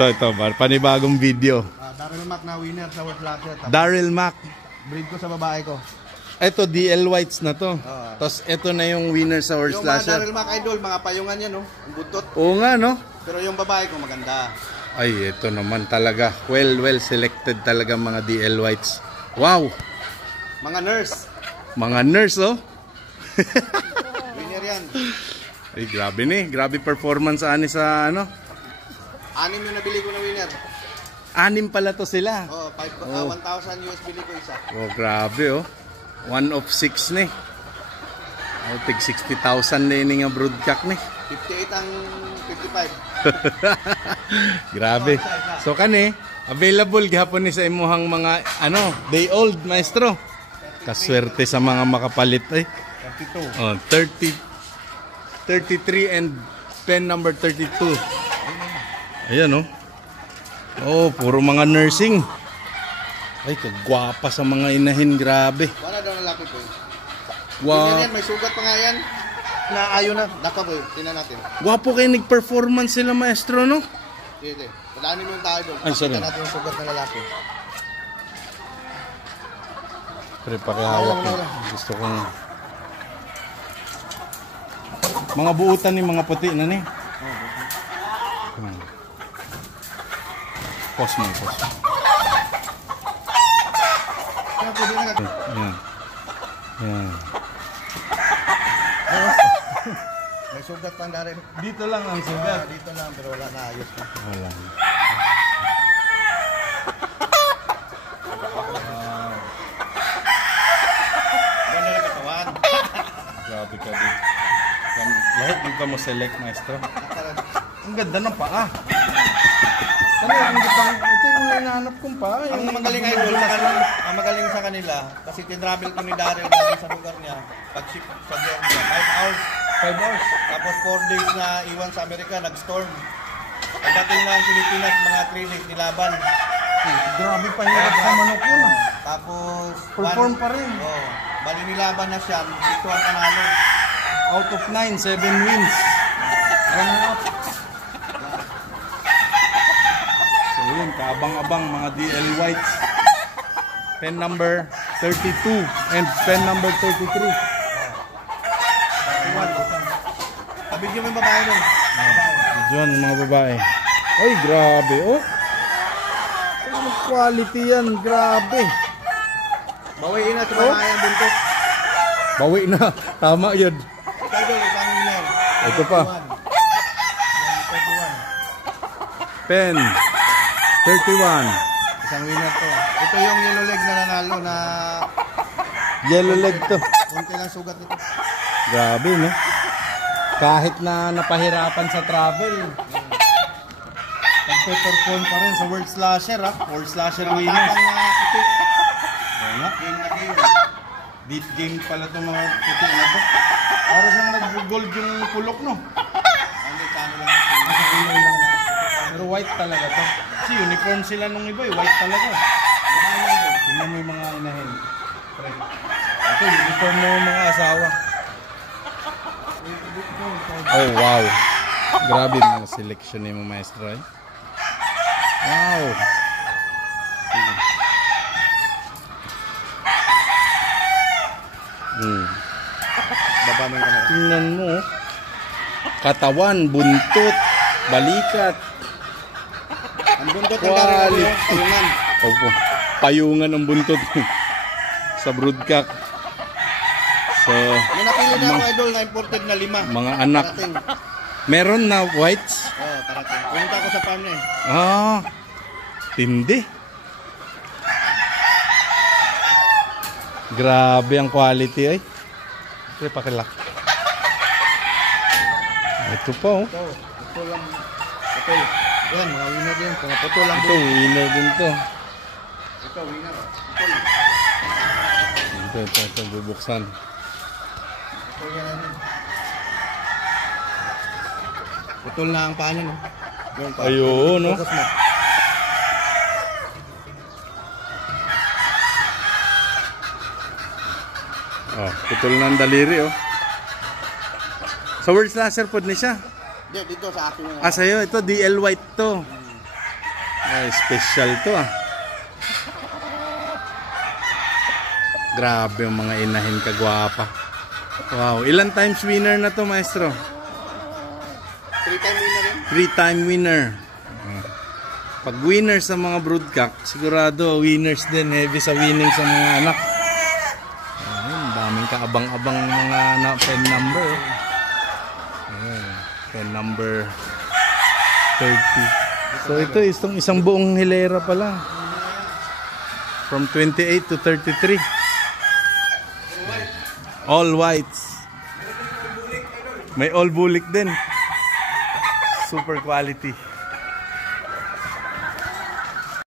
Ito, panibagong video. Daryl Mack na winner sa World Slasher. Daryl Mack. Breed ko sa babae ko. Ito, DL Whites na to. Tapos ito na yung winner sa World Yung mga Slasher. Daryl Mack idol, mga payungan yan, no? Ang buntot. Oo nga, no? Pero yung babae ko maganda. Ay, ito naman talaga. Well selected talaga mga DL Whites. Wow! Mga nurse. Mga nurse, oh. Winner yan. Ay, grabe ni. Grabe performance ani sa ano. 6 yung nabili ko na winner. 6 pala to sila. Oh, 1,000 US bili ko isa. Oh, grabe, oh. 1 of 6 ni. Oh, tig 60,000 na yun nga broodcock ni. 58 ang 55. Grabe. So kani, available gihapon ni sa imuhang mga ano, day old maestro. Kaswerte sa mga makapalit ay. 32. Oh, 33 and pen number 32. Ayan, oh. Oh, puro mga nursing. Ay, kagwapa sa mga inahin, grabe. Wala daw na lapit ko. Wow. Yan, may sugat pa nga yan. Na ayaw na. Naka boy, tingnan natin. Gwapo kayo nag-performance sila, maestro, no? Sige. Wala mo yung tayo doon. Ay, sorry. Tingnan natin yung sugat ng lalaki. Pre, pakihawak ko. Gusto kong... Mga buutan ni mga puti na ni. Pause mo, pause. Kaya pwede na natin. Yan. Yan. May sugat pa na rin. Dito lang ang sugat. Dito lang, pero wala na ayos na. Wala. Ganda na katawan. Grabe ka din. Lahat yung ka mo select, maestro. Ang ganda ng paa. Ito yung hinahanap kong paa. Ang magaling idol sa kanila, ang magaling sa kanila, kasi tinravel ko ni Daryl galing sa lugar niya, pag-ship sa Georgia, 5 hours. 5 hours. Tapos 4 days na iwan sa Amerika, nag-storm. Pagdating na ang Pilipinas, mga 3 days nilaban. Grabe pa hirap sa manok yun. Tapos Perform pa rin. Oh, bali nilaban na siya, ito ang panalo. Out of 9, 7 wins. Runner up. So yun, kaabang-abang mga DL Whites. Pen number 32 and pen number 33. Pabigyan mo yung babae doon. Diyan mga babae. Ay, grabe. Oh. Ano quality yan, grabe. Bawiin na sa babae ang buntot. Bawi na. Tama yun. Idol, isang winner. Ito pa. 31. Pen 31. Isang winner to. Ito yung yellow leg na nanalo na Yellow leg to. konti lang sugat nito. Grabe, no? Kahit na napahirapan sa travel, nagpe-perform pa rin sa World Slasher, ha? World Slasher winners. Tapang na puti. Oo nga. Game na game. Deep game pala itong mga puti na to. Para siyang nag-gold yung pulok, no? Ano lang. Nasa kulay lang. Pero white talaga to. Kasi uniform sila nung iba, eh. White talaga. Tingnan mo yung mga inahin. Ito, uniform na yung mga asawa. Oh, wow. Grabe mga selection ni mga maestro, eh. Wow. Baba mo yung kamera. Tingnan mo. Katawan, buntot, balikat. Ang buntot ng Daryl, payungan. Opo. Payungan ang buntot sa broodcock. So, May napili na ako idol na imported na 5. mga anak. Parating. Meron na whites? Oh, parating. Pumunta ako sa farm na eh. Ah, tindi. Grabe ang quality ay. Pre, pakilak. Ito pa, oh. Ito lang. Ito. Yan, mga winner yan. Mga puto lang. Ito, winner din to. Ito, winner. Ito, bubuksan. Ito yan. Putol na ang paa niya, no? Yung paa. Ayun, no? Focus mo. Oh, putol na ang daliri, oh. Sa World Slasher pod ni siya. Dito sa akin. Ah, sa'yo, ito DL White to. Ay, special to ah. Grabe yung mga inahin kagwapa. Wow, ilan times winner na to, maestro? 3-time winner yun. 3-time winner. Pag winner sa mga broodcock, sigurado winners din, heavy sa winning sa mga anak. Ayun, daming kaabang-abang mga pen number. Ayun, pen number 30. So ito, isang buong hilera pala. From 28 to 33. All whites. May all bulik din. Super quality.